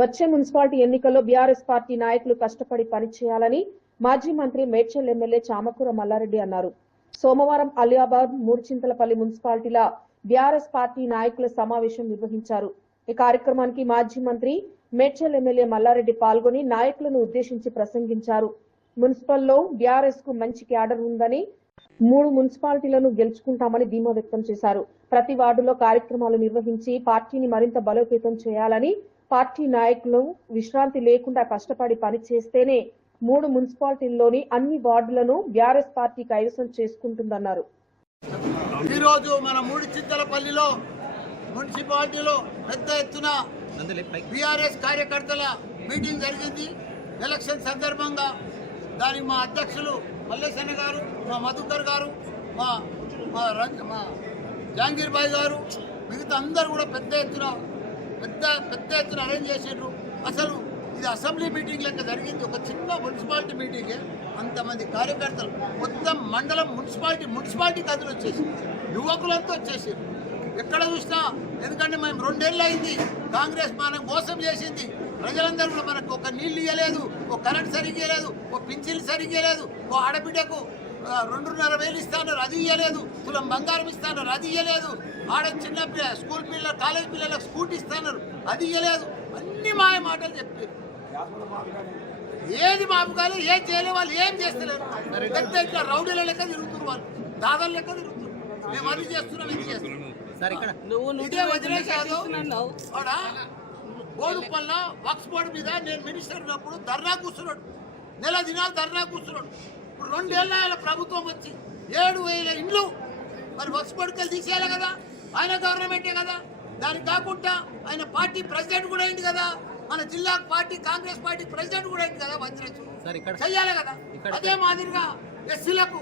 వచ్చే మున్సిపాలిటీ ఎన్నికల్లో BRS party నాయకులు కష్టపడి పనిచేయాలని మాజీ మంత్రి మేడ్చల్ ఎమ్మెల్యే చామకూర మల్లారెడ్డి అన్నారు. సోమవారం అలియాబాద్, మూడుచింతలపల్లి మున్సిపాలిటీల బీఆర్ఎస్ పార్టీ నాయకుల సమావేశం నిర్వహించారు. ఈ కార్యక్రమానికి మాజీ మంత్రి మేడ్చల్ ఎమ్మెల్యే మల్లారెడ్డి పాల్గొని నాయకులను ఉద్దేశించి ప్రసంగించారు. మున్సిపల్లో బీఆర్ఎస్ కు మంచి క్యాడర్ ఉందని 3 మున్సిపాలిటీలను గెలుచుకుంటామని ధీమా వ్యక్తం చేశారు. ప్రతి వార్డులో కార్యక్రమాలు నిర్వహించి పార్టీని మరింత బలోపేతం చేయాలని, పార్టీ నాయకులు విశ్రాంతి లేకుండా కష్టపడి పనిచేస్తేనే 3 మున్సిపాలిటీల్లోని అన్ని వార్డులను బీఆర్ఎస్ పార్టీ కైవసం చేసుకుంటుందన్నారు. ఈ రోజు మన మూడుచింతలపల్లిలో మున్సిపాలిటీలో పెద్ద ఎత్తున బీఆర్ఎస్ కార్యకర్తల మీటింగ్ జరిగింది. ఎలక్షన్ సందర్భంగా దానికి మా అధ్యక్షులు మల్లేశన్న గారు, మా మధుకర్ గారు, మా జహాంగీర్ భాయ్ గారు, మిగతా అందరూ కూడా పెద్ద ఎత్తున అరేంజ్ చేసిండ్రు. అసలు ఇది అసెంబ్లీ మీటింగ్ లెక్క జరిగింది. ఒక చిన్న మున్సిపాలిటీ మీటింగే అంతమంది కార్యకర్తలు, మొత్తం మండలం మున్సిపాలిటీ కథలు వచ్చేసి యువకులంతా వచ్చేసారు. ఎక్కడ చూసినా, ఎందుకంటే మేము 2 ఏళ్ళు అయింది కాంగ్రెస్ మనకు మోసం చేసింది. ప్రజలందరూ కూడా మనకు ఒక నీళ్ళు ఇవ్వలేదు, ఒక కరెంట్ సరిగ్గా ఇవ్వలేదు, ఒక పింఛన్లు సరిగ్గా ఇవ్వలేదు, ఒక ఆడబిడ్డకు 2,500 ఇస్తాన్నారు, అది ఇవ్వలేదు, తులం బంగారం ఇస్తాన్నారు, అది ఇవ్వలేదు, ఆడ చిన్న స్కూల్ పిల్లలు కాలేజ్ పిల్లలకు స్కూటీ ఇస్తున్నారు, అది ఇవ్వలేదు. అన్ని మాయ మాటలు చెప్పారు. ఏది మాపు కాదు, ఏం చేయలేదు. వాళ్ళు ఏం చేస్తలేరు. పెద్ద ఇట్లా రౌడీల లెక్క తిరుగుతున్నారు, వాళ్ళు దాదాల లెక్క తిరుగుతున్నారు. మేము అది చేస్తున్నాం, ఇది చేస్తున్నాం. ఇదే వదిలేసి బోడుపల్ల వక్స్ బోర్డు మీద నేను మినిస్టర్ ఉన్నప్పుడు ధర్నా కూర్చున్నాడు. నెల దినాలు ధర్నా కూర్చున్నాడు. ఇప్పుడు 2 ఏళ్ళ ప్రభుత్వం వచ్చి 7,000 ఇండ్లు మరి వక్స్ బోర్డుకి తీసేయాలి కదా. ఆయన గవర్నమెంటే కదా. దానికి కాకుండా ఆయన పార్టీ ప్రెసిడెంట్ కూడా అయింది కదా. మన జిల్లా పార్టీ కాంగ్రెస్ పార్టీ ప్రెసిడెంట్ కూడా అయింది కదా. వజ్రేష్ చెయ్యాలి కదా. అదే మాదిరిగా ఎస్సీలకు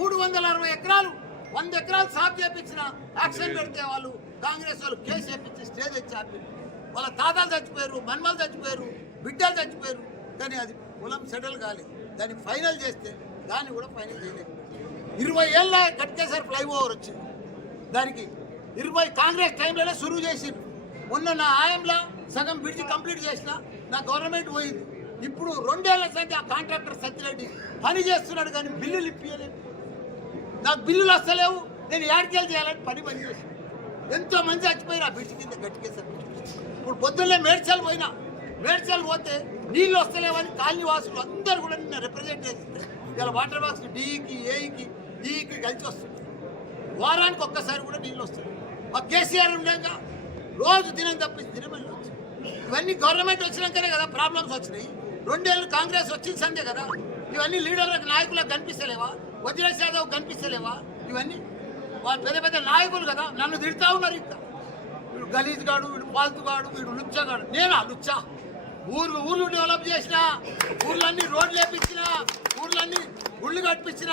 360 ఎకరాలు 100 ఎకరాలు సాగు చేపించిన యాక్షన్ పెడితే వాళ్ళు కాంగ్రెస్ వాళ్ళు కేసు చేపించి స్టేజ్ ఇచ్చారు. వాళ్ళ తాతాలు చచ్చిపోయారు, మన్మలు చచ్చిపోయారు, బిడ్డలు చచ్చిపోయారు. కానీ అది కులం సెటిల్ కాలేదు. దాన్ని ఫైనల్ చేస్తే దాన్ని కూడా ఫైనల్ చేయలేదు. 20 ఏళ్ళ కట్కేసారి ఫ్లైఓవర్ వచ్చింది. దానికి 20 కాంగ్రెస్ టైంలోనే సురువు చేసింది. మొన్న నా ఆయంలో సగం బ్రిడ్జి కంప్లీట్ చేసిన నా గవర్నమెంట్ పోయింది. ఇప్పుడు 2 ఏళ్ల సంఖ్య ఆ కాంట్రాక్టర్ సత్యరెడ్డి పని చేస్తున్నాడు, కానీ బిల్లులు ఇప్పించలేదు. నాకు బిల్లులు వస్తలేవు, నేను యాడికేలు చేయాలని పని చేసి ఎంతో మంది చచ్చిపోయారు ఆ బ్రిడ్జి కింద గట్టికేసారు. ఇప్పుడు పొద్దున్నే మేడ్చల్ పోతే నీళ్ళు వస్తలేవని కాలనీ వాసులు అందరూ కూడా నిన్న రిప్రజెంట్ చేసింది. ఇలా వాటర్ బాక్స్ డీఈకి, ఏఈకి, ఈఈకి కలిసి వస్తుంది. వారానికి ఒక్కసారి కూడా నీళ్ళు వస్తాయి. మా కేసీఆర్ ఉండగా రోజు దినం తప్పించి దినమల్లి వచ్చింది. ఇవన్నీ గవర్నమెంట్ వచ్చినాకనే కదా ప్రాబ్లమ్స్ వచ్చినాయి. 2 ఏళ్ళు కాంగ్రెస్ వచ్చింది సందే కదా. ఇవన్నీ లీడర్లకు నాయకులకు కనిపిస్తలేవా? వజ్రేష్ యాదవ్ కనిపిస్తలేవా? ఇవన్నీ వాళ్ళు పెద్ద నాయకులు కదా. నన్ను తిడతా ఉన్నారు. ఇంకా వీడు గలీజ్ గాడు, వీడు పాల్తుగాడు, వీడు లుచ్చగాడు. నేనా లుచ్చా? ఊర్లు డెవలప్ చేసిన, ఊర్లన్నీ రోడ్లు వేపించిన, ఊర్లన్నీ గుళ్ళు కట్టించిన,